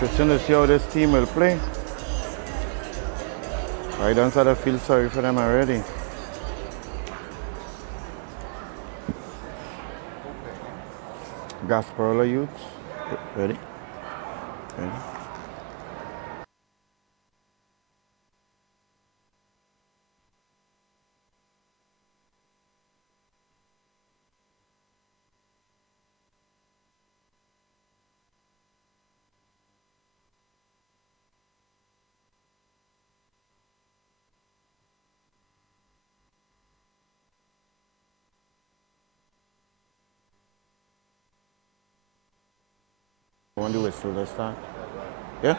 Interesting to see how this team will play. I don't sort of feel sorry for them already. Gasparillo youths. Ready? Ready? Want the whistle to start? Yeah?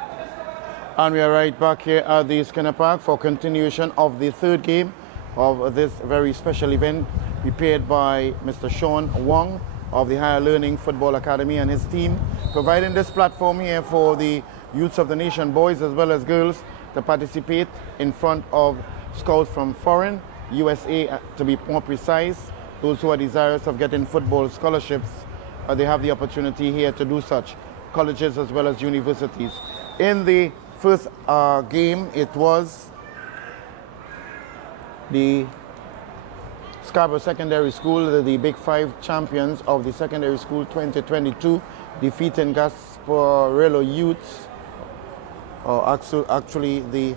And we are right back here at the Skinner Park for continuation of the third game of this very special event prepared by Mr. Sean Wong of the Higher Learning Football Academy and his team, providing this platform here for the youths of the nation, boys as well as girls, to participate in front of scouts from foreign, USA to be more precise. Those who are desirous of getting football scholarships, they have the opportunity here to do such. Colleges as well as universities. In the first game, it was the Scarborough Secondary School, the Big Five champions of the Secondary School 2022, defeating Gasparillo Youths, or actually the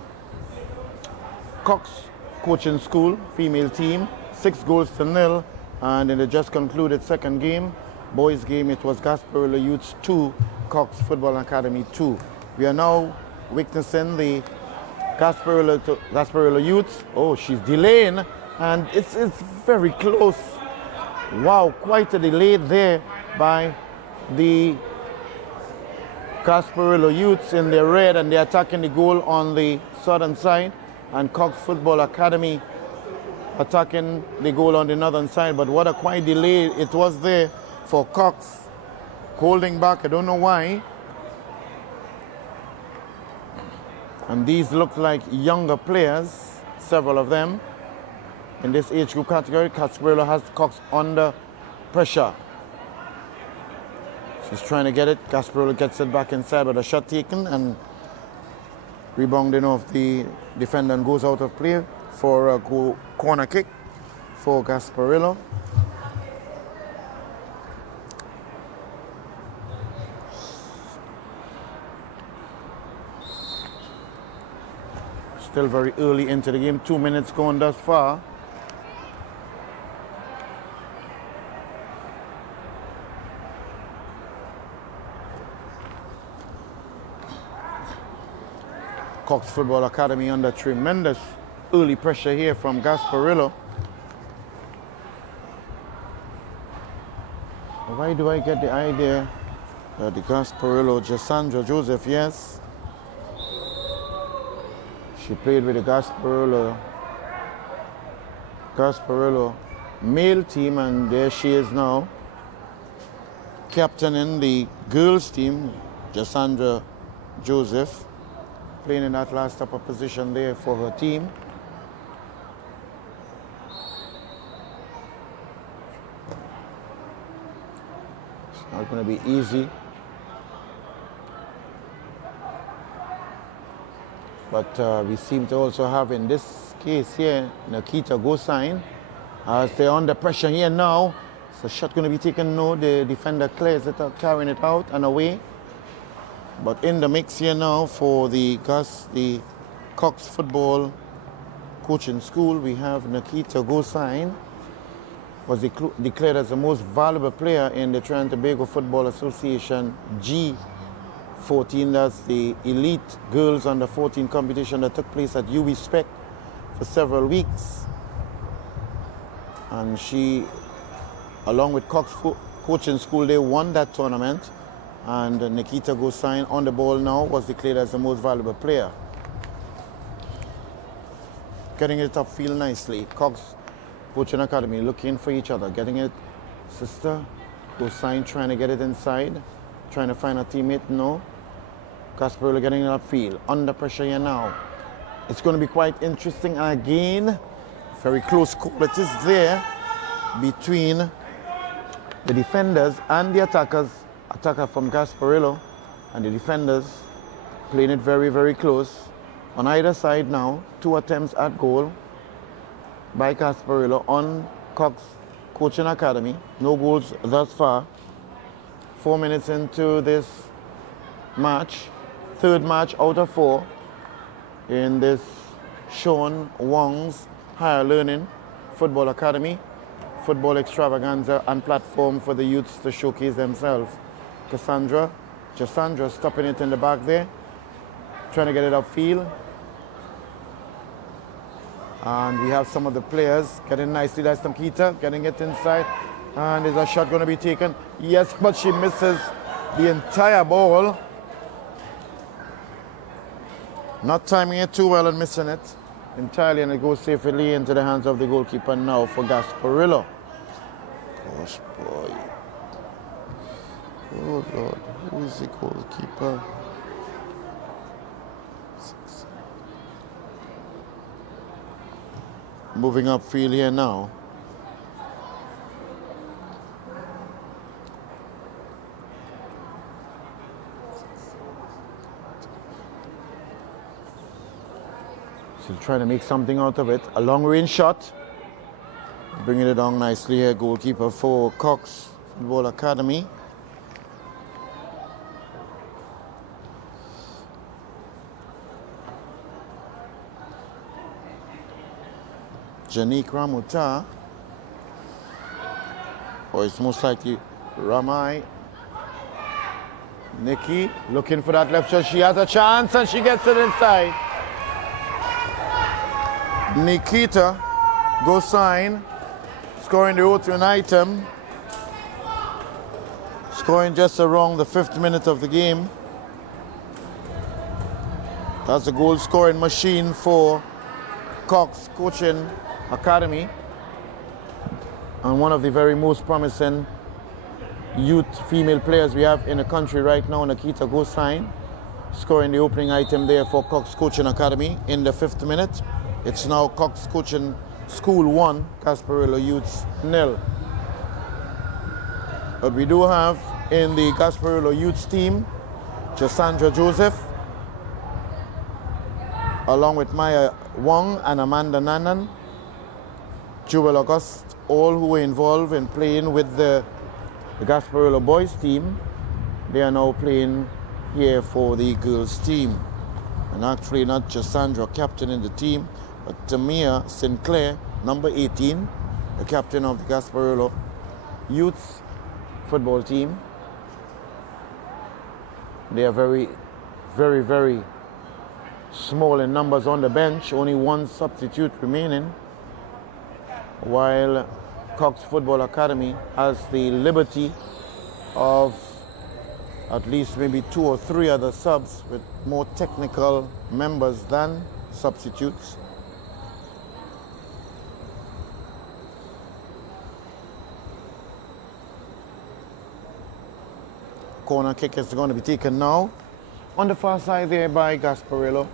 Cox Coaching School female team, 6-0. And in the just concluded second game, boys game, it was Gasparillo Youths 2, Cox Football Academy 2. We are now witnessing the Gasparillo Youths. Oh, she's delaying, and it's very close. Wow, quite a delay there by the Gasparillo Youths in the red, and they're attacking the goal on the southern side, and Cox Football Academy attacking the goal on the northern side. But what a quite delay it was there for Cox, holding back. I don't know why. And these look like younger players, several of them. In this age group category, Gasparillo has Cox under pressure. She's trying to get it. Gasparillo gets it back inside, but a shot taken and rebounding off the defender and goes out of play for a corner kick for Gasparillo. Still very early into the game, 2 minutes gone thus far. Cox Football Academy under tremendous early pressure here from Gasparillo. Why do I get the idea that the Gasparillo, Jasandra Joseph, yes. She played with the Gasparillo male team, and there she is now, captaining the girls team, Jasandra Joseph, playing in that last upper position there for her team. It's not going to be easy. But we seem to also have, in this case here, Nikita Gosign. As they're under pressure here now. So shot going to be taken. No, the defender clears it out, carrying it out and away. But in the mix here now for the Cox Football Coaching School, we have Nikita Gosign. Was declared as the most valuable player in the Trinidad and Tobago Football Association G14. That's the elite girls under 14 competition that took place at UB Spec for several weeks. And she, along with Cox Coaching School, they won that tournament. And Nikita Gosign on the ball now was declared as the most valuable player. Getting it upfield nicely. Cox Coaching Academy looking for each other, getting it. Sister Gosign trying to get it inside, trying to find a teammate. No. Gasparillo getting it upfield. Under pressure here now. It's going to be quite interesting. And again, very close call. It is there between the defenders and the attackers. Attacker from Gasparillo and the defenders playing it very, very close. On either side now, 2 attempts at goal by Gasparillo on Cox Coaching Academy. No goals thus far. 4 minutes into this match. Third match out of 4 in this Sean Wong's Higher Learning Football Academy, football extravaganza and platform for the youths to showcase themselves. Cassandra stopping it in the back there, trying to get it upfield. And we have some of the players getting nicely. That's Nikita getting it inside. And is a shot going to be taken? Yes, but she misses the entire ball. Not timing it too well and missing it entirely, and it goes safely into the hands of the goalkeeper now for Gasparillo. Gosh, boy. Oh, Lord. Who is the goalkeeper? Moving upfield here now. Still trying to make something out of it. A long-range shot. Bringing it down nicely here. Goalkeeper for Cox Football Academy. Janique Ramuta. Or it's most likely Ramai. Nikki looking for that left shot. She has a chance and she gets it inside. Nikita goes sign, scoring the opening item, scoring just around the 5th minute of the game. That's a goal scoring machine for Cox Coaching Academy, and one of the very most promising youth female players we have in the country right now. Nikita goes sign, scoring the opening item there for Cox Coaching Academy in the 5th minute. It's now Cox Coaching School 1, Gasparillo Youths 0. But we do have in the Gasparillo Youths team, Jasandra Joseph, along with Maya Wong and Amanda Nanan, Jewel August, all who were involved in playing with the Gasparillo boys team. They are now playing here for the girls team. And actually not Jasandra captain in the team, but Tamia Sinclair, number 18, the captain of the Gasparillo Youths football team. They are very, very, very small in numbers on the bench, only one substitute remaining, while Cox Football Academy has the liberty of at least maybe 2 or 3 other subs with more technical members than substitutes. Corner kick is going to be taken now on the far side there by Gasparillo.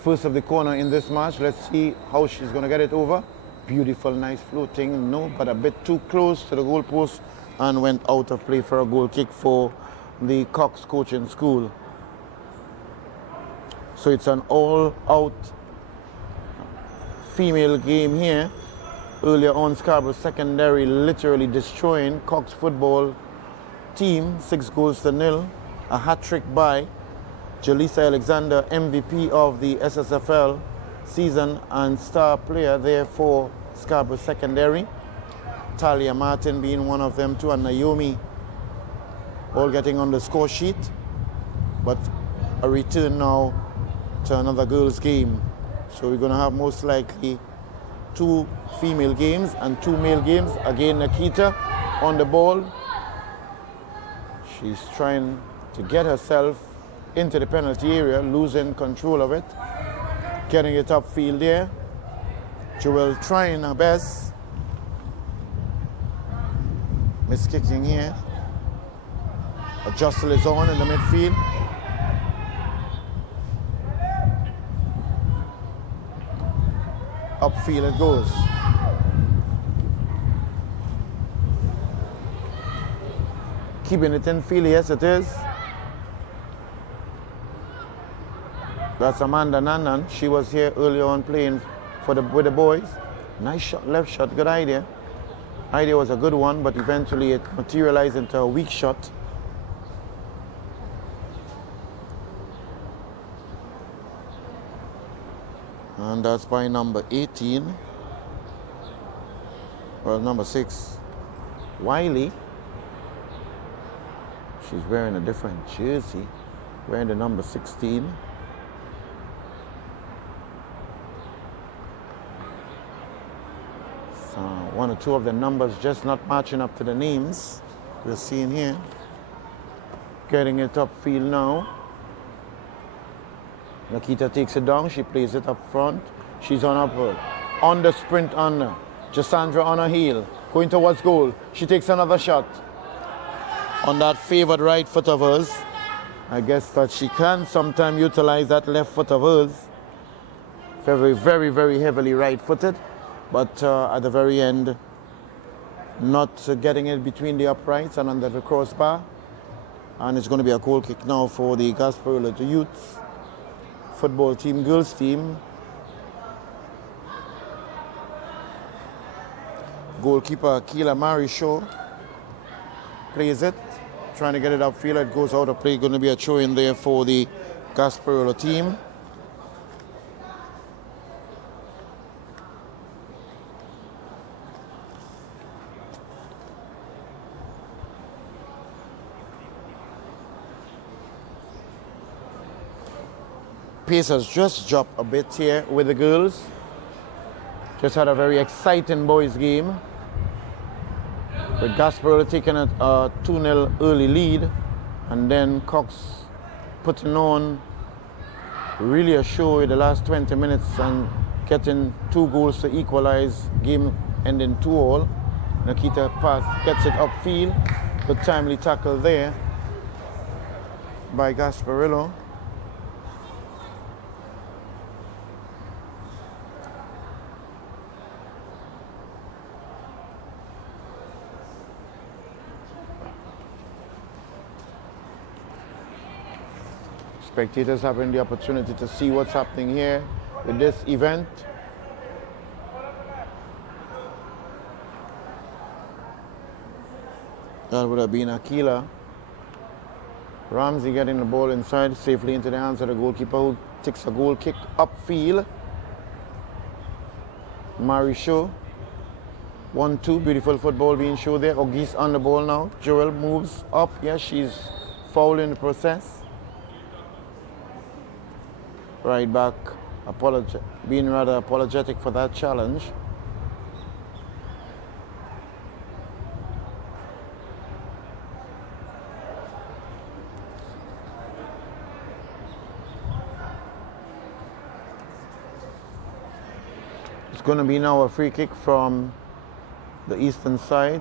First of the corner in this match. Let's see how she's going to get it over. Beautiful, nice floating. No, but a bit too close to the goal post and went out of play for a goal kick for the Cox Coaching School. So it's an all-out female game here. Earlier on, Scarborough Secondary literally destroying Cox football team, 6 goals to 0. A hat-trick by Jaleesa Alexander, MVP of the SSFL season and star player there for Scarborough Secondary. Talia Martin being one of them too, and Naomi all getting on the score sheet. But a return now to another girls' game. So we're going to have most likely 2 female games and 2 male games. Again, Nikita on the ball. She's trying to get herself into the penalty area, losing control of it. Getting it upfield there. Jewel trying her best. Miss kicking here. A jostle is on in the midfield. Upfield it goes. Keeping it in field, yes it is. That's Amanda Nandan. She was here earlier on playing with the boys. Nice shot, left shot, good idea. Idea was a good one, but eventually it materialized into a weak shot. And that's by number 18. Well, number 6, Wiley. She's wearing a different jersey, wearing the number 16. So one or two of the numbers just not matching up to the names we're seeing here. Getting it upfield now. Nikita takes it down, she plays it up front. She's on upward. On the sprint on Jasandra on her heel. Going towards goal. She takes another shot. On that favored right foot of hers. I guess that she can sometime utilize that left foot of hers. Very, very, very heavily right-footed. But at the very end, not getting it between the uprights and under the crossbar. And it's going to be a goal kick now for the Gasparillo Youth football team, girls team. Goalkeeper Keela Marishaw plays it, trying to get it upfield. It goes out of play. Going to be a throw in there for the Gasparillo team. Pace has just dropped a bit here with the girls. Just had a very exciting boys game, with Gasparillo taking a 2-0 early lead, and then Cox putting on really a show in the last 20 minutes and getting 2 goals to equalize, game ending 2-2. Nikita pass gets it upfield, but timely tackle there by Gasparillo. Spectators having the opportunity to see what's happening here with this event. That would have been Akila Ramsey getting the ball inside safely into the hands of the goalkeeper, who takes a goal kick upfield. Marishaw. 1-2, beautiful football being shown there. Ogis on the ball now. Joel moves up. Yes, she's fouled in the process. Right back, being rather apologetic for that challenge. It's going to be now a free kick from the eastern side.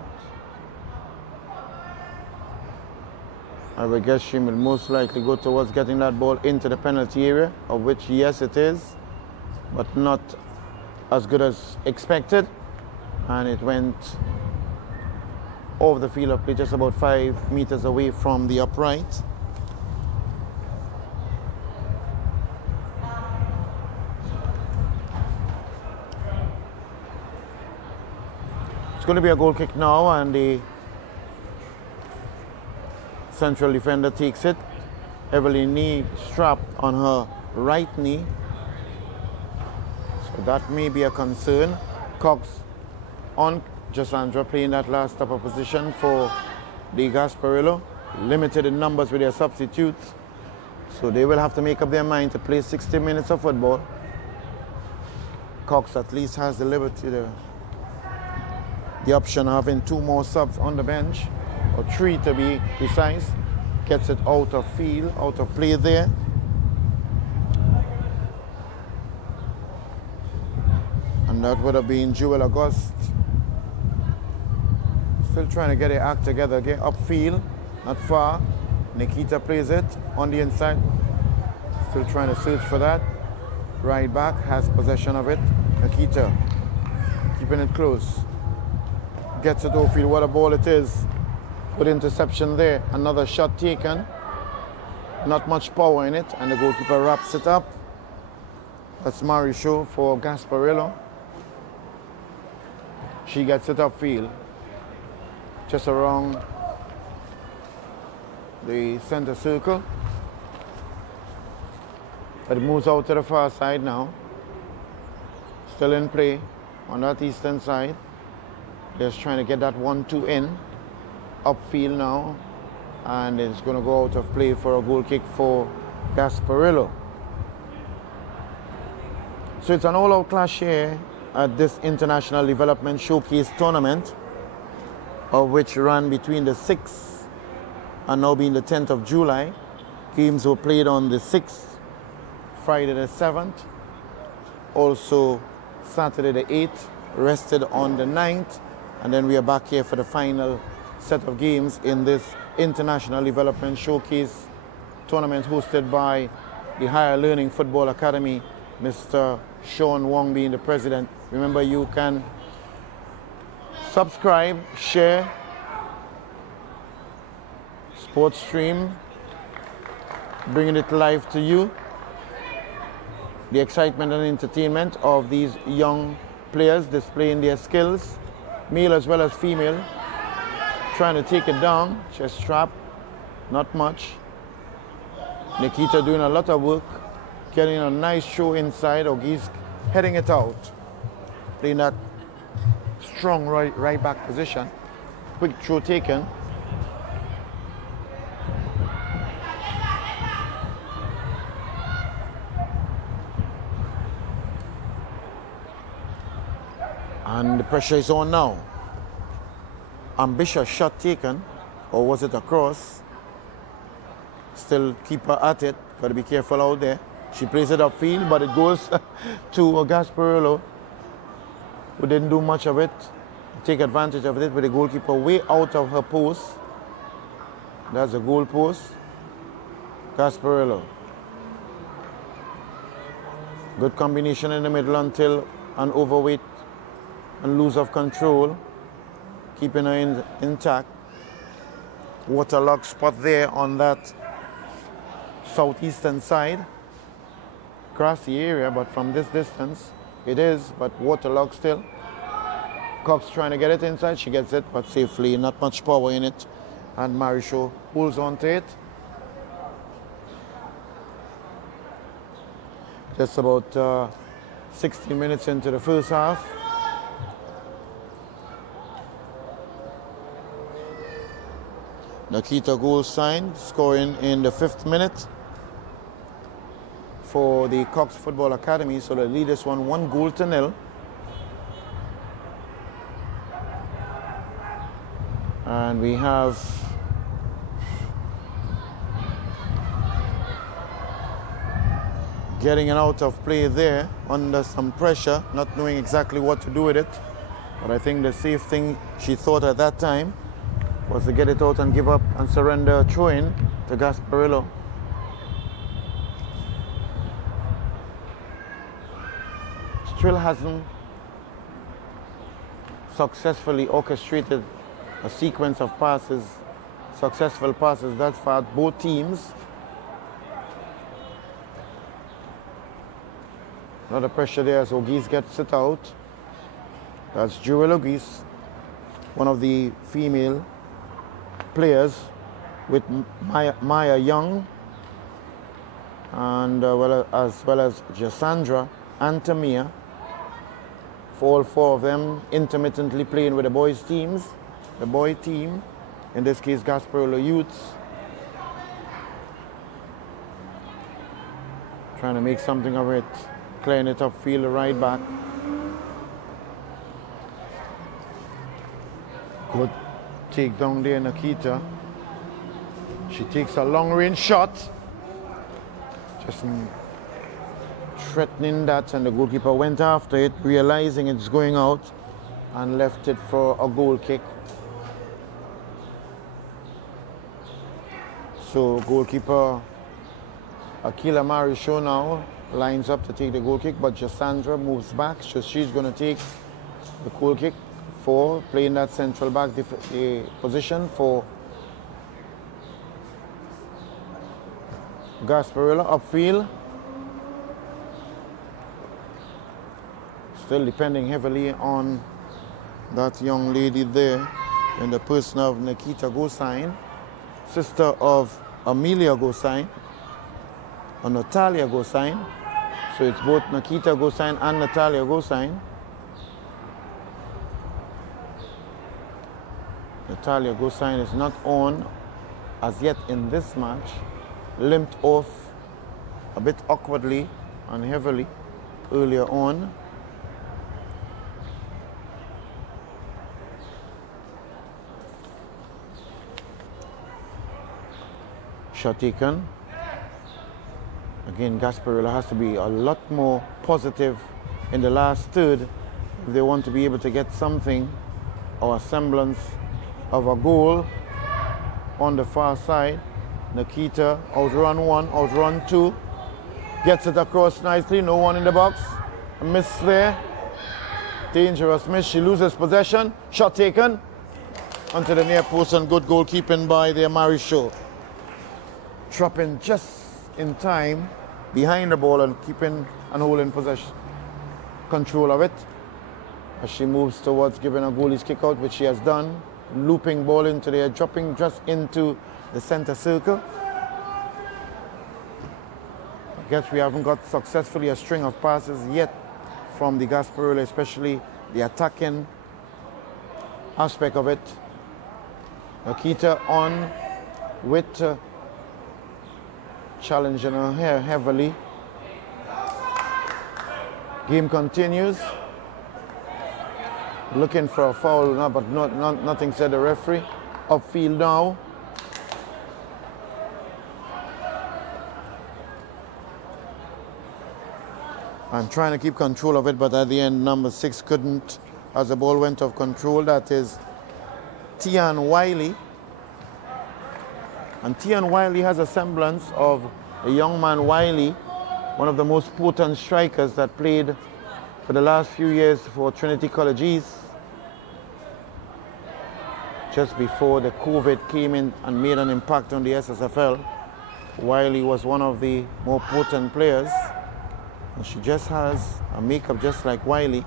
I would guess she will most likely go towards getting that ball into the penalty area, of which, yes, it is, but not as good as expected. And it went over the field of play, just about 5 meters away from the upright. It's going to be a goal kick now, and the central defender takes it. Heavily knee strapped on her right knee. So that may be a concern. Cox on Jasandra playing that last stopper position for the Gasparillo. Limited in numbers with their substitutes. So they will have to make up their mind to play 60 minutes of football. Cox at least has the liberty, the option of having 2 more subs on the bench, or 3 to be precise. Gets it out of field, out of play there. And that would have been Jewel August. Still trying to get her act together, get upfield, not far. Nikita plays it on the inside. Still trying to search for that. Right back has possession of it. Nikita keeping it close. Gets it outfield, what a ball it is. Good interception there. Another shot taken. Not much power in it, and the goalkeeper wraps it up. That's Marisho for Gasparillo. She gets it upfield, just around the center circle. But it moves out to the far side now. Still in play on that eastern side. Just trying to get that 1-2 in. Upfield now. And it's going to go out of play for a goal kick for Gasparillo. So it's an all-out clash here at this International Development Showcase tournament, of which ran between the 6th and now being the 10th of July. Games were played on the 6th, Friday the 7th, also Saturday the 8th, rested on the 9th, and then we are back here for the final set of games in this International Development Showcase tournament hosted by the Higher Learning Football Academy, Mr. Sean Wong being the president. Remember, you can subscribe, share, sports stream, bringing it live to you. The excitement and entertainment of these young players displaying their skills, male as well as female, trying to take it down, chest strap, not much. Nikita doing a lot of work, getting a nice show inside. Ogis heading it out, playing that strong right back position. Quick throw taken. And the pressure is on now. Ambitious shot taken, or was it a cross? Still keeper at it, got to be careful out there. She plays it upfield, but it goes to Gasparillo, who didn't do much of it. Take advantage of it with the goalkeeper way out of her post. That's a goal post. Gasparillo. Good combination in the middle until an overweight and lose of control, keeping her intact. Waterlogged spot there on that southeastern side. Grassy area, but from this distance it is, but waterlogged still. Cox trying to get it inside, she gets it, but safely, not much power in it. And Marisho pulls onto it. Just about 60 minutes into the first half. Nikita goal signed, scoring in the 5th minute for the Cox Football Academy. So the leaders won 1-0. And we have getting it out of play there under some pressure, not knowing exactly what to do with it. But I think the safe thing she thought at that time was to get it out and give up and surrender a throw-in to Gasparillo. Still hasn't successfully orchestrated a sequence of passes, successful passes that far, both teams. Another pressure there as Ogis gets it out. That's Jewel Ogis, one of the female players with Maya Young and as well as Jasandra and Tamia. For all four of them intermittently playing with the boys teams. The boy team, in this case Gasparillo Youths. Trying to make something of it, clearing it upfield, right back. Good take down there, Nikita. She takes a long range shot. Just threatening that, and the goalkeeper went after it, realizing it's going out, and left it for a goal kick. So goalkeeper Akila Marisho now lines up to take the goal kick, but Jasandra moves back, so she's going to take the goal kick for playing that central back position for Gasparillo upfield. Still depending heavily on that young lady there in the person of Nikita Gosain, sister of Amelia Gosain, or Natalia Gosain. So it's both Nikita Gosain and Natalia Gosain. Natalia Gosain is not on as yet in this match. Limped off a bit awkwardly and heavily earlier on. Shot taken. Again, Gasparillo has to be a lot more positive in the last third if they want to be able to get something or a semblance of a goal on the far side. Nikita outrun one, outrun two. Gets it across nicely, no one in the box. A miss there. Dangerous miss, she loses possession. Shot taken onto the near post and good goalkeeping by the Marisho. Dropping just in time behind the ball and keeping and holding possession, control of it as she moves towards giving a goalie's kick out, which she has done. Looping ball into there, dropping just into the center circle. I guess we haven't got successfully a string of passes yet from the Gasparillo, especially the attacking aspect of it. Nikita on with challenging her here heavily. Game continues. Looking for a foul now, but nothing said the referee. Upfield now. I'm trying to keep control of it, but at the end, number 6 couldn't as the ball went off control. That is Tian Wiley. And Tian Wiley has a semblance of a young man Wiley, one of the most potent strikers that played for the last few years for Trinity College East. Just before the COVID came in and made an impact on the SSFL, Wiley was one of the more potent players. And she just has a makeup just like Wiley.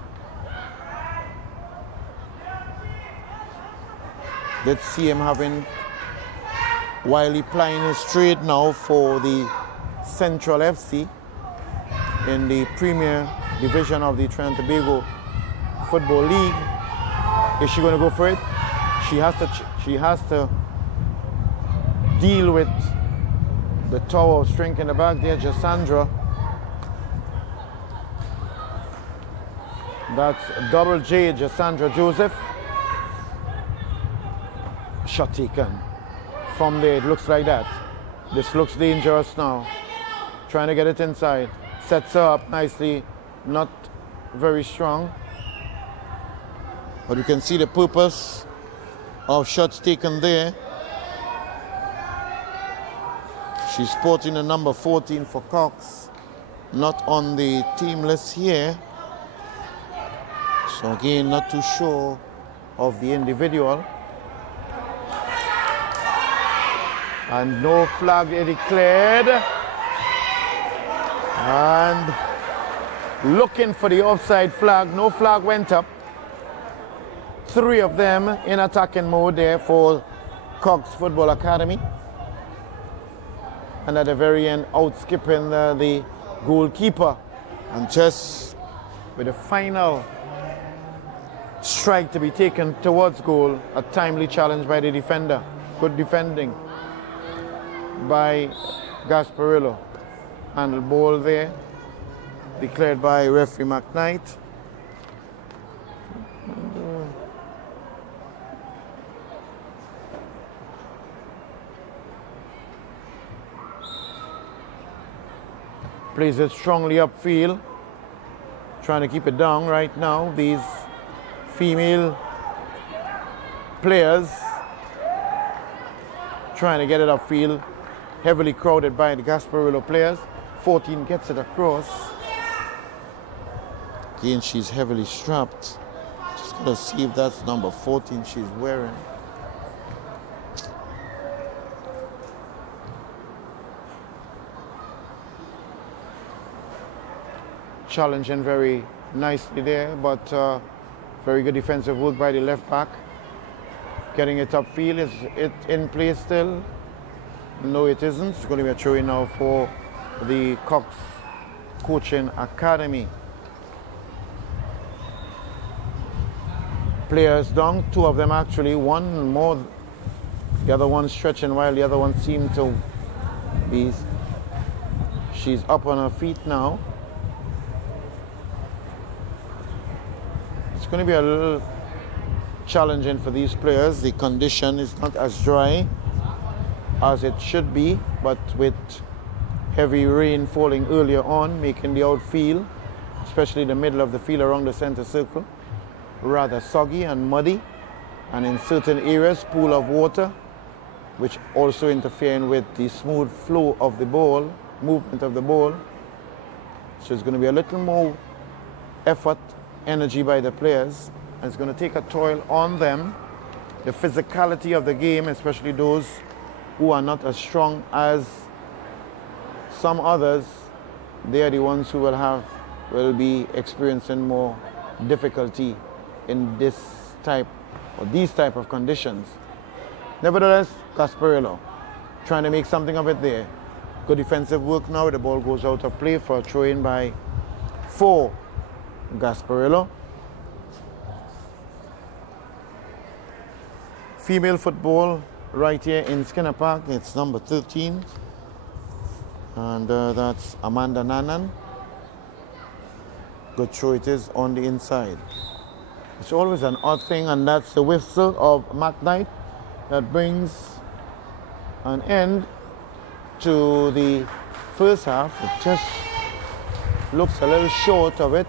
Let's see him having Wiley plying his trade now for the Central FC in the Premier Division of the Trinidad and Tobago Football League. Is she going to go for it? She has to deal with the tower of strength in the back there, Jasandra. That's double J, Jasandra Joseph. Shot taken. From there, it looks like that. This looks dangerous now. Trying to get it inside. Sets her up nicely. Not very strong. But you can see the purpose of shots taken there. She's sporting the number 14 for Cox. Not on the team list here. So again, not too sure of the individual. And no flag declared. And looking for the offside flag. No flag went up. 3 of them in attacking mode there for Cox Football Academy. And at the very end, outskipping the goalkeeper. And just with the final strike to be taken towards goal, a timely challenge by the defender. Good defending by Gasparillo. And the ball there, declared by referee McKnight. Plays it strongly upfield, trying to keep it down right now. These female players trying to get it upfield, heavily crowded by the Gasparillo players. 14 gets it across. Again, she's heavily strapped. Just gotta see if that's number 14 she's wearing. Challenging very nicely there, but very good defensive work by the left back. Getting it upfield. Is it in place still? No, it isn't. It's going to be a throw-in now for the Cox Coaching Academy. Players down, two of them actually, one more, the other one stretching while the other one seemed to be, she's up on her feet now. It's going to be a little challenging for these players. The condition is not as dry as it should be, but with heavy rain falling earlier on, making the outfield, especially the middle of the field around the center circle, rather soggy and muddy, and in certain areas pool of water, which also interfering with the smooth flow of the ball, movement of the ball. So it's going to be a little more effort, energy by the players, and it's going to take a toll on them. The physicality of the game, especially those who are not as strong as some others, they are the ones who will be experiencing more difficulty in this type or these type of conditions. Nevertheless, Gasparillo trying to make something of it there. Good defensive work now. The ball goes out of play for a throw-in for Gasparillo. Female football right here in Skinner Park. It's number 13. And that's Amanda Nanan. Good throw it is on the inside. It's always an odd thing, and that's the whistle of McKnight that brings an end to the first half. It just looks a little short of it.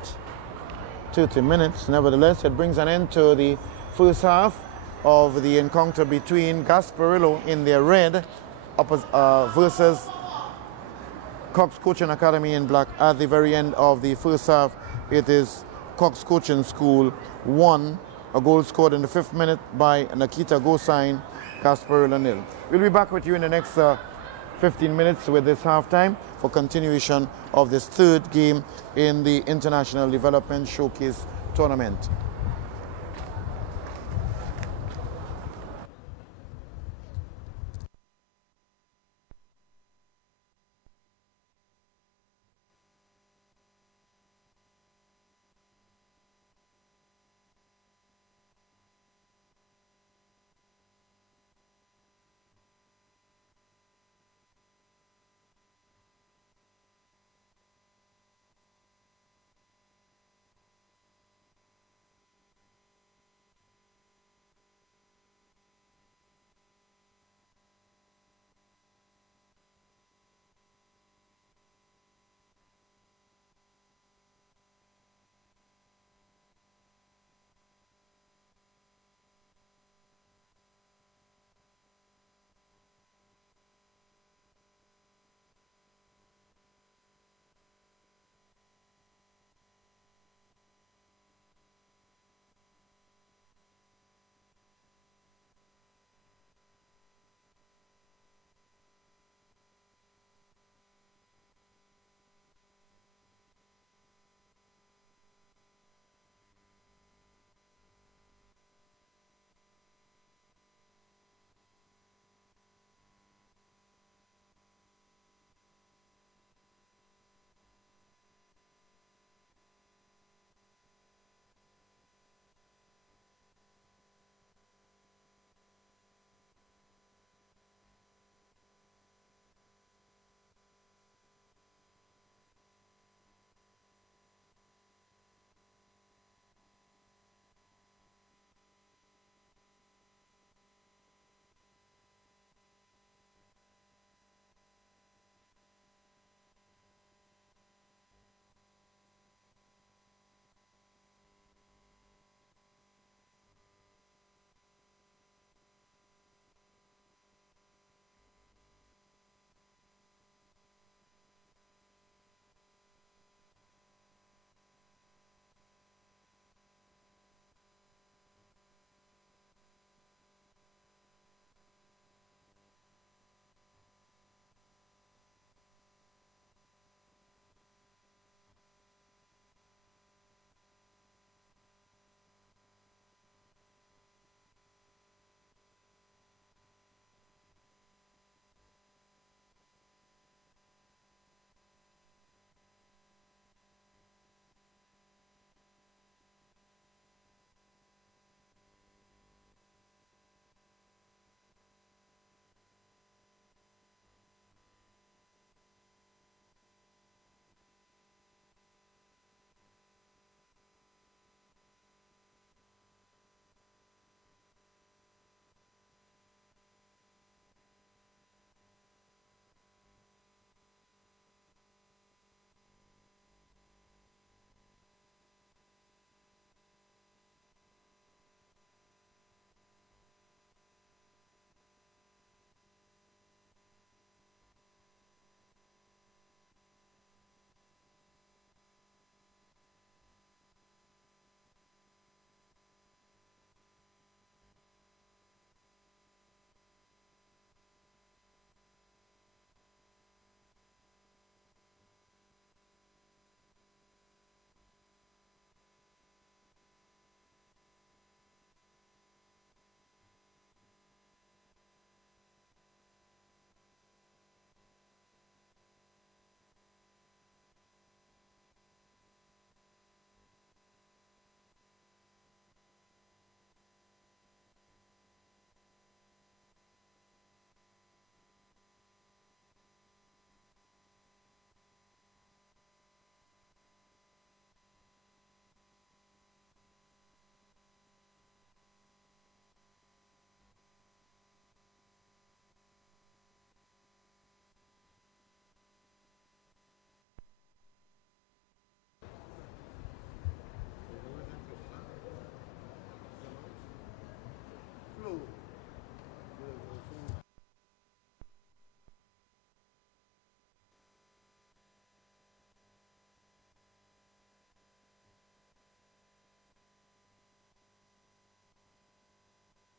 30 minutes. Nevertheless, it brings an end to the first half of the encounter between Gasparillo in their red versus Cox Coaching Academy in black. At the very end of the first half, it is Cox Coaching School 1, a goal scored in the 5th minute by Nikita Gosign, Gasparillo 0. We'll be back with you in the next 15 minutes with this halftime for continuation of this third game in the International Development Showcase Tournament.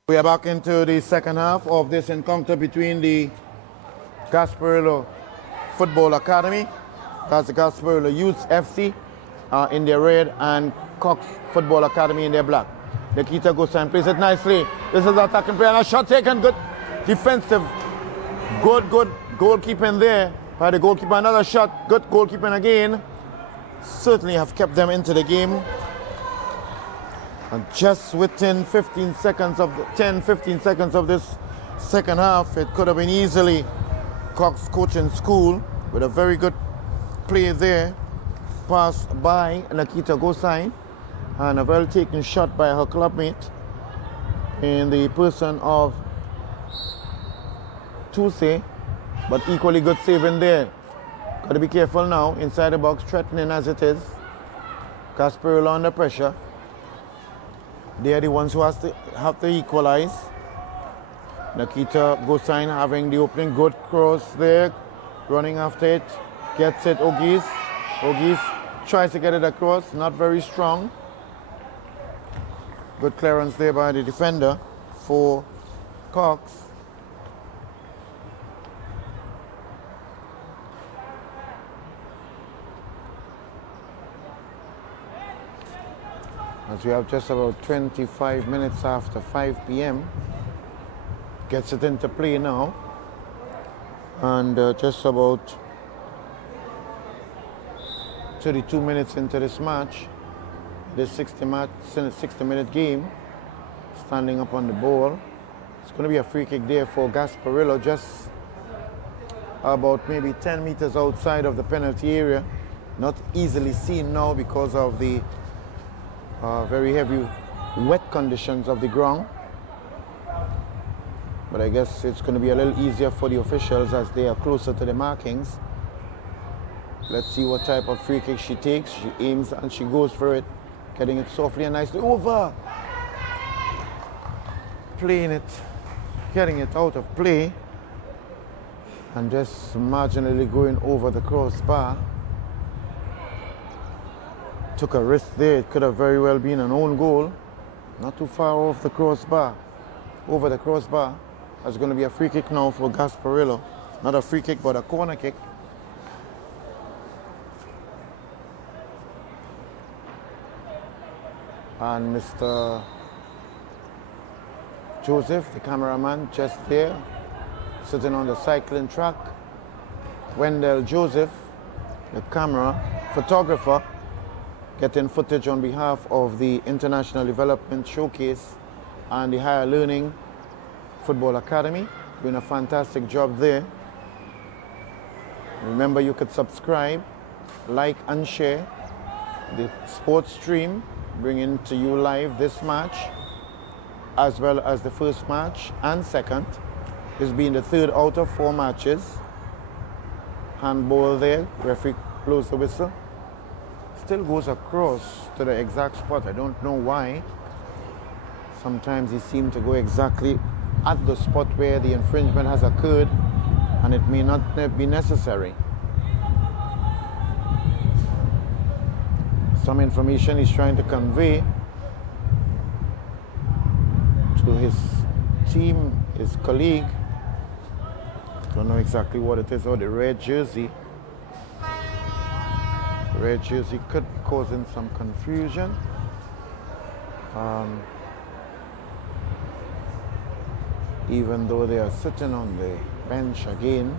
We are back into the second half of this encounter between the Gasparillo Football Academy, that's the Gasparillo Youth FC in their red, and Cox Football Academy in their black. Nikita goes and plays it nicely. This is attacking play and a shot taken. Good defensive, good goalkeeping there by the goalkeeper. Another shot, good goalkeeping again. Certainly have kept them into the game. And just within 10-15 seconds of this second half, it could have been easily Cox Coaching School with a very good play there. Pass by Nikita Gosai and a well taken shot by her clubmate in the person of Tuse, but equally good saving there. Got to be careful now inside the box, threatening as it is. Gasparillo under pressure. They are the ones who have to equalize. Nikita Gosain having the opening, good cross there, running after it, gets it, Ogis tries to get it across, not very strong. Good clearance there by the defender for Cox. As we have just about 25 minutes after 5 p.m. Gets it into play now. And just about 32 minutes into this match, this 60-minute game, standing up on the ball. It's going to be a free kick there for Gasparillo, just about maybe 10 meters outside of the penalty area. Not easily seen now because of the very heavy wet conditions of the ground, but I guess it's going to be a little easier for the officials as they are closer to the markings. Let's see what type of free kick she takes. She aims and she goes for it, getting it softly and nicely over, playing it, getting it out of play, and just marginally going over the crossbar. Took a risk there. It could have very well been an own goal. Not too far off the crossbar. Over the crossbar. That's going to be a free kick now for Gasparillo. Not a free kick, but a corner kick. And Mr. Joseph, the cameraman, just there, sitting on the cycling track. Wendell Joseph, the camera photographer, getting footage on behalf of the International Development Showcase and the Higher Learning Football Academy, doing a fantastic job there. Remember, you could subscribe, like and share the sports stream, bringing to you live this match, as well as the first match and second. This being the third out of 4 matches. Handball there, referee blows the whistle. Still goes across to the exact spot. I don't know why. Sometimes he seems to go exactly at the spot where the infringement has occurred, and it may not be necessary. Some information he's trying to convey to his team, his colleague. Don't know exactly what it is. Oh, the red jersey. Red jersey could be causing some confusion. Even though they are sitting on the bench again.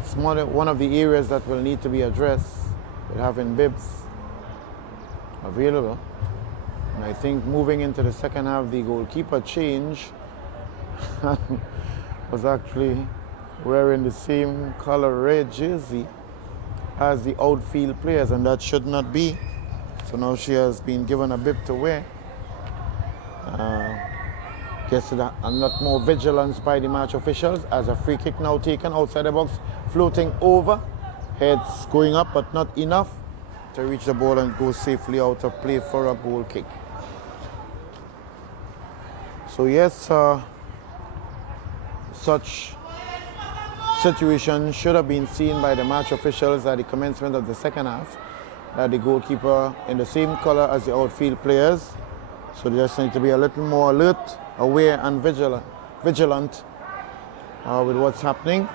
It's one of the areas that will need to be addressed with having bibs available. And I think moving into the second half, the goalkeeper change was actually wearing the same color red jersey as the outfield players, and that should not be. So now she has been given a bib to wear. Guess a lot more vigilance by the match officials as a free kick now taken outside the box, floating over, heads going up but not enough to reach the ball and go safely out of play for a goal kick. So yes, such situation should have been seen by the match officials at the commencement of the second half, that the goalkeeper in the same color as the outfield players So they just need to be a little more alert, aware, and vigilant with what's happening.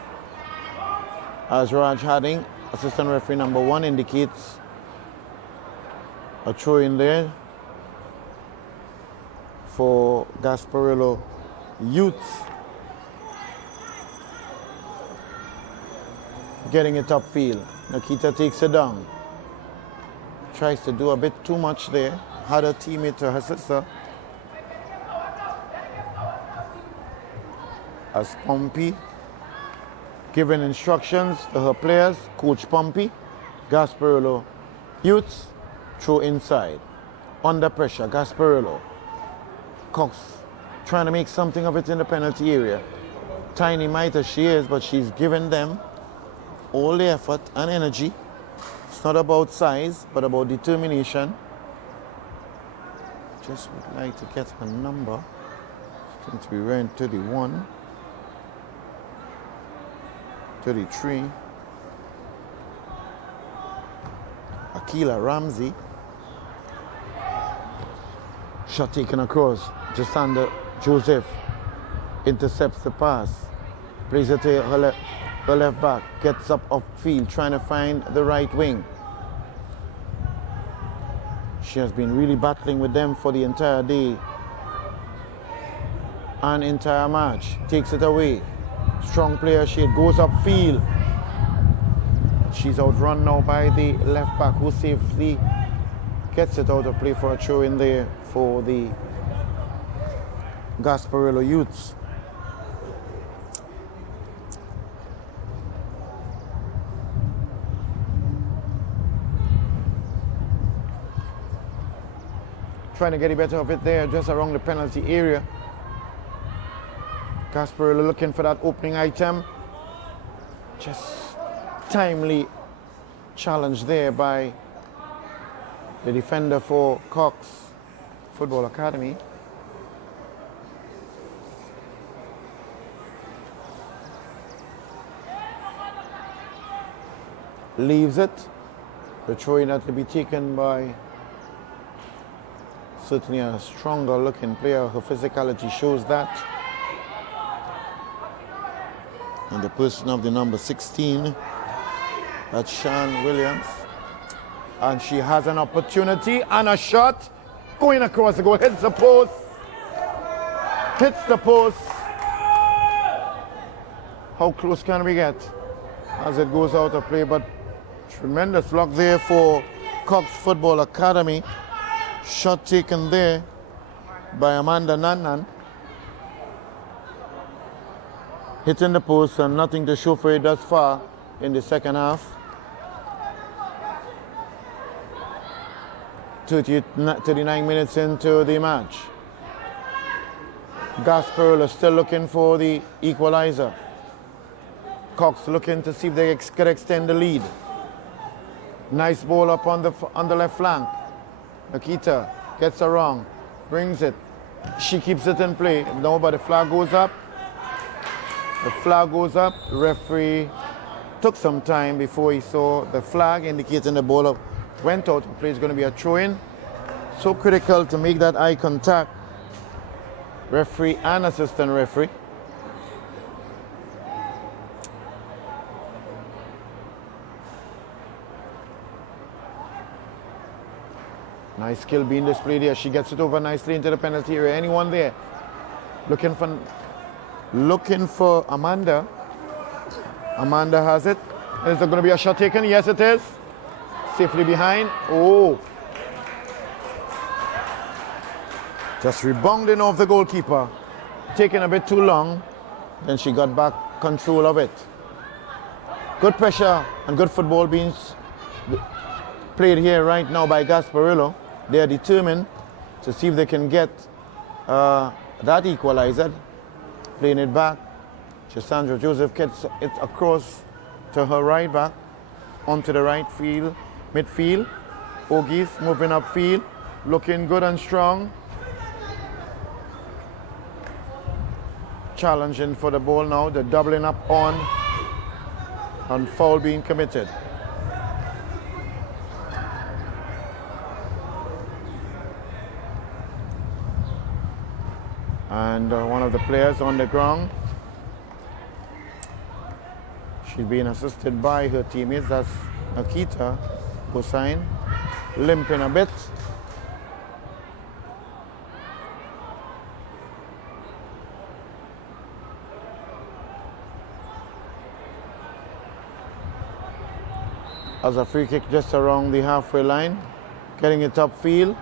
As Raj Harding, assistant referee number 1, indicates a throw in there for Gasparillo Youths. Getting it upfield. Nikita takes it down. Tries to do a bit too much there. Had a teammate to her sister. As Pompey giving instructions to her players, Coach Pompey, Gasparillo Youths, throw inside. Under pressure, Gasparillo. Cox trying to make something of it in the penalty area. Tiny mite as she is, but she's given them all the effort and energy. It's not about size, but about determination. Just would like to get her number. Seems to be wearing 31, 33. Akila Ramsey. Shot taken across. Jasander Joseph intercepts the pass. Plays it to her left back. Gets up upfield, trying to find the right wing. She has been really battling with them for the entire day and entire match. Takes it away. Strong player, she goes upfield. She's outrun now by the left back, who safely gets it out of play for a throw in there for the Gasparillo Youths. Trying to get the better of it there, just around the penalty area. Gasparillo looking for that opening item. Just timely challenge there by the defender for Cox Football Academy. Leaves it. The throw-in had to be taken by certainly a stronger looking player. Her physicality shows that. And the person of the number 16, that's Sean Williams. And she has an opportunity and a shot going across the goal. Hits the post. Hits the post. How close can we get as it goes out of play? But tremendous luck there for Cox Football Academy. Shot taken there by Amanda Nannan. Hitting the post and nothing to show for it thus far in the second half. 39 minutes into the match. Gasparillo still looking for the equalizer. Cox looking to see if they could extend the lead. Nice ball up on the left flank. Nikita gets around, brings it. She keeps it in play. No, but the flag goes up. The flag goes up. The referee took some time before he saw the flag indicating the ball went out. The play is going to be a throw-in. So critical to make that eye contact. Referee and assistant referee. Nice skill being displayed here. She gets it over nicely into the penalty area. Anyone there? Looking for Amanda. Amanda has it. Is there going to be a shot taken? Yes, it is. Safely behind. Oh. Just rebounding off the goalkeeper. Taking a bit too long. Then she got back control of it. Good pressure and good football being played here right now by Gasparillo. They are determined to see if they can get that equalizer. Playing it back. Sandra Joseph gets it across to her right back, onto the right field, midfield. Ogies moving upfield, looking good and strong. Challenging for the ball now. They're doubling up on foul being committed. And one of the players on the ground. She's being assisted by her teammates. That's Nikita Hussain, limping a bit. As a free kick just around the halfway line, getting it upfield.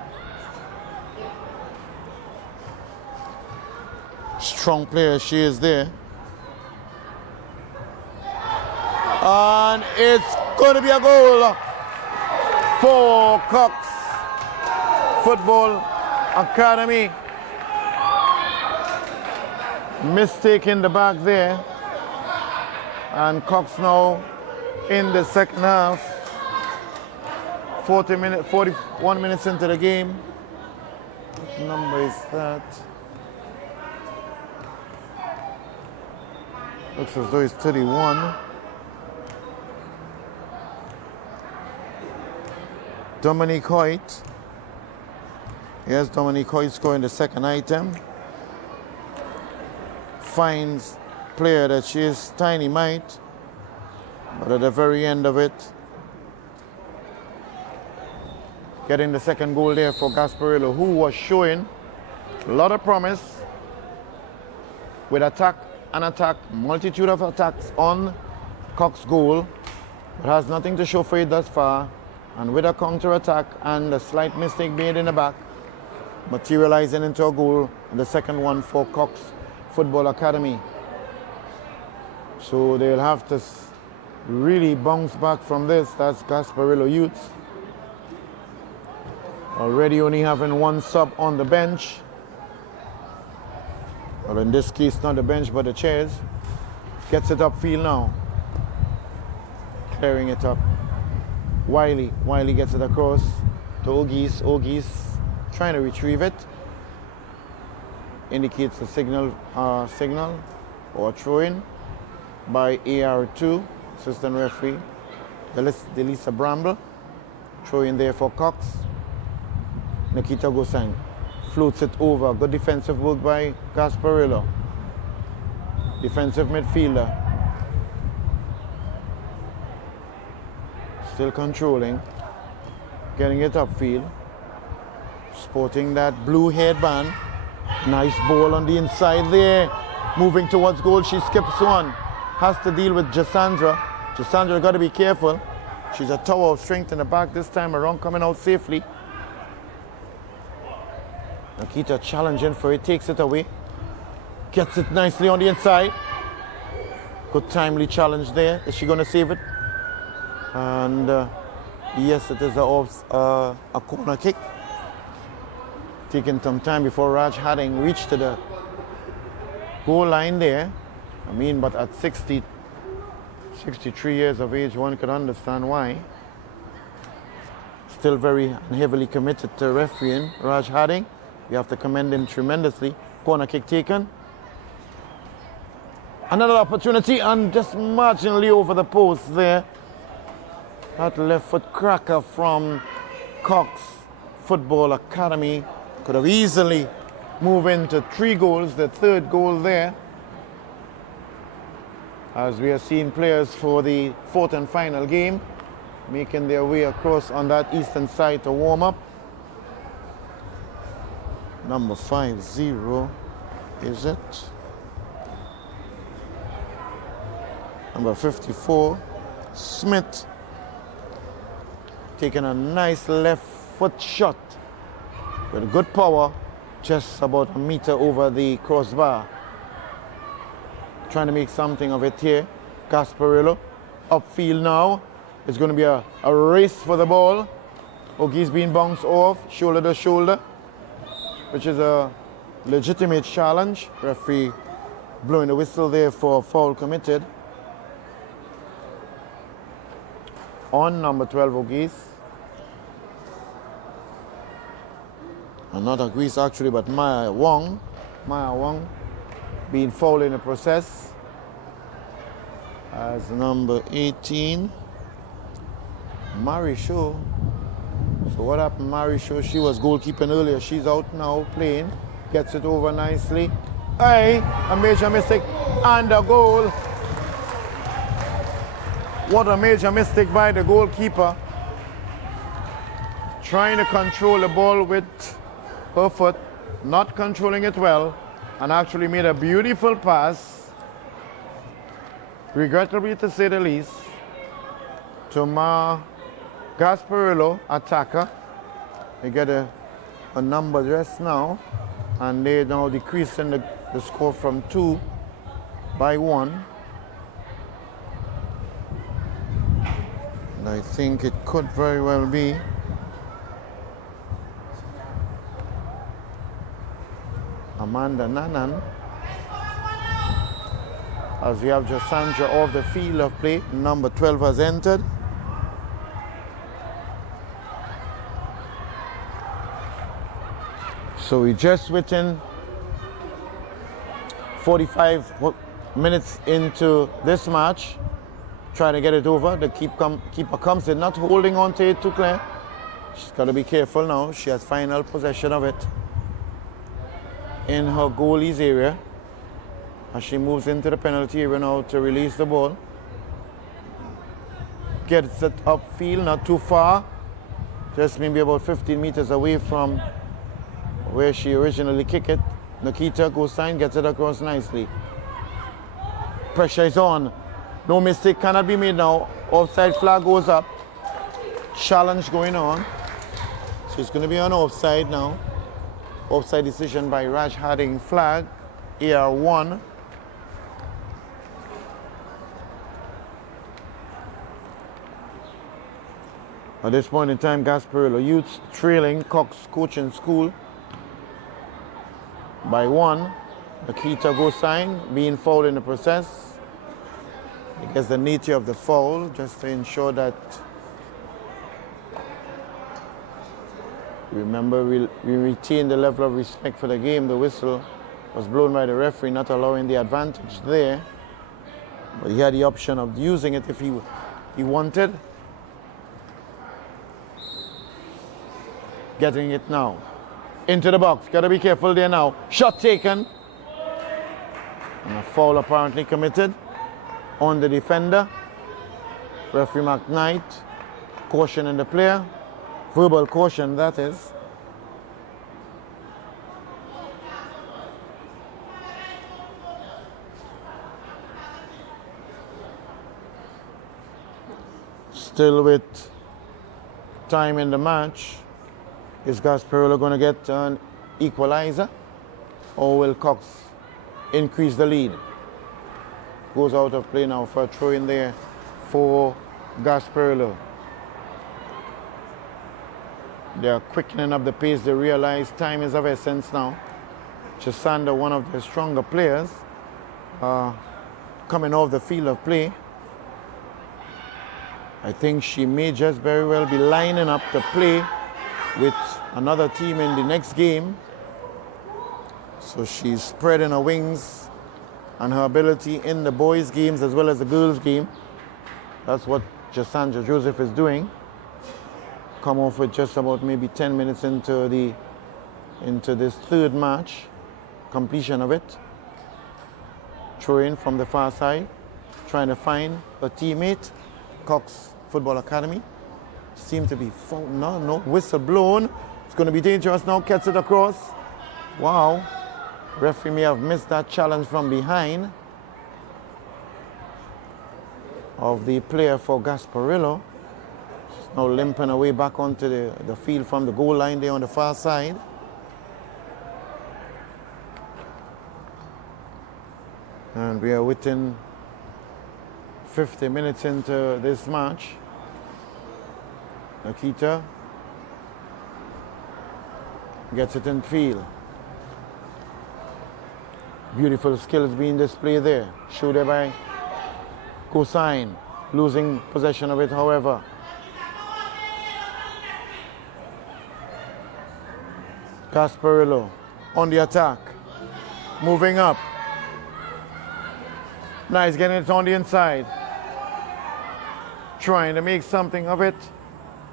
Strong player, she is there. And it's going to be a goal for Cox Football Academy. Mistake in the back there. And Cox now in the second half. 41 minutes into the game. What number is that? Looks as though it's 31. Dominique Hoyt. Yes, Dominique Hoyt scoring the second item. Finds player that she is tiny mite. But at the very end of it, getting the second goal there for Gasparillo, who was showing a lot of promise with attack and attack, multitude of attacks on Cox goal, but has nothing to show for it thus far. And with a counter attack and a slight mistake made in the back, materializing into a goal, and the second one for Cox Football Academy. So they'll have to really bounce back from this. That's Gasparillo Youths. Already only having one sub on the bench. Well, in this case, not the bench, but the chairs. Gets it upfield now. Clearing it up. Wiley gets it across to Ogis. Ogis trying to retrieve it. Indicates a signal or throw-in by AR2, assistant referee. Delisa Bramble. Throw-in there for Cox. Nikita Gosang floats it over. Good defensive work by Gasparillo. Defensive midfielder. Still controlling. Getting it upfield. Sporting that blue headband. Nice ball on the inside there. Moving towards goal. She skips one. Has to deal with Jasandra. Jasandra got to be careful. She's a tower of strength in the back this time around, coming out safely. Nikita challenging for it, takes it away. Gets it nicely on the inside. Good timely challenge there. Is she going to save it? And yes, it is a corner kick. Taking some time before Raj Harding reached to the goal line there. I mean, but at 63 years of age, one could understand why. Still very heavily committed to refereeing, Raj Harding. We have to commend him tremendously. Corner kick taken. Another opportunity, and just marginally over the post there. That left foot cracker from Cox Football Academy. Could have easily moved into 3 goals, the third goal there. As we are seeing players for the 4th and final game making their way across on that eastern side to warm up. Number 50, is it? Number 54, Smith, taking a nice left foot shot with good power, just about a meter over the crossbar. Trying to make something of it here. Gasparillo, upfield now. It's going to be a race for the ball. Ogie's being bounced off, shoulder to shoulder, which is a legitimate challenge. Referee blowing the whistle there for a foul committed on number 12, Ogis. And not Ogis actually, but Maya Wong. Maya Wong being fouled in the process as number 18, Marisho. So what happened, Marisho? She was goalkeeping earlier. She's out now playing. Gets it over nicely. Hey, a major mistake and a goal. What a major mistake by the goalkeeper. Trying to control the ball with her foot, not controlling it well, and actually made a beautiful pass, regrettably to say the least, to Gasparillo, attacker. They get a number just now, and they now decreasing the score from 2 by 1. And I think it could very well be Amanda Nanan, as we have Jasandra off the field of play. Number 12 has entered. So we just within 45 minutes into this match, trying to get it over. The keeper comes in, not holding on to it too clear. She's got to be careful now. She has final possession of it in her goalie's area as she moves into the penalty area now to release the ball. Gets it upfield, not too far, just maybe about 15 meters away from where she originally kicked it. Nikita Gostein gets it across nicely. Pressure is on. No mistake cannot be made now. Offside flag goes up. Challenge going on. So it's going to be on offside now. Offside decision by Raj Harding, flag, AR1. At this point in time, Gasparillo Youths trailing Cox Coaching School by 1. Nikita Gostein being fouled in the process. I guess the nature of the foul, just to ensure that, remember, we retain the level of respect for the game. The whistle was blown by the referee, not allowing the advantage there. But he had the option of using it if he wanted. Getting it now. Into the box. Got to be careful there now. Shot taken. And a foul apparently committed on the defender. Referee McKnight cautioning the player. Verbal caution, that is. Still with time in the match. Is Gasparillo going to get an equalizer, or will Cox increase the lead? Goes out of play now for a throw in there for Gasparillo. They are quickening up the pace. They realize time is of essence now. Chisanda, one of their stronger players, coming off the field of play. I think she may just very well be lining up to play with another team in the next game. So she's spreading her wings and her ability in the boys' games as well as the girls' game. That's what Jasandra Joseph is doing. Come off with just about maybe 10 minutes into this third match, completion of it. Throw in from the far side, trying to find a teammate. Cox Football Academy seem to be found. No whistle blown. It's going to be dangerous now. Gets it across. Wow. Referee may have missed that challenge from behind of the player for Gasparillo. She's now limping away back onto the field from the goal line there on the far side. And we are within 50 minutes into this match. Nikita gets it in field. Beautiful skills being displayed there. Shown there by Gostein. Losing possession of it, however. Gasparillo on the attack. Moving up. Nice, getting it on the inside. Trying to make something of it.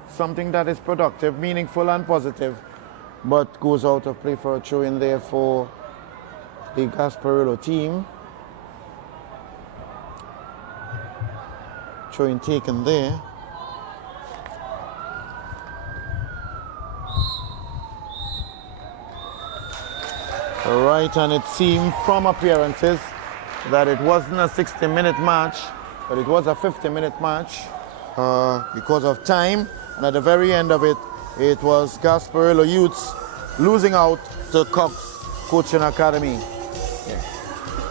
Something that is productive, meaningful, and positive. but goes out of play for a throw in there for the Gasparillo team. Throw in taken there. Right, and it seemed from appearances that it wasn't a 60-minute match, but it was a 50-minute match because of time. And at the very end of it, it was Gasparillo Youths losing out to Cox Coaching Academy. Yeah.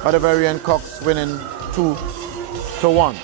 At the very end, Cox winning 2-1.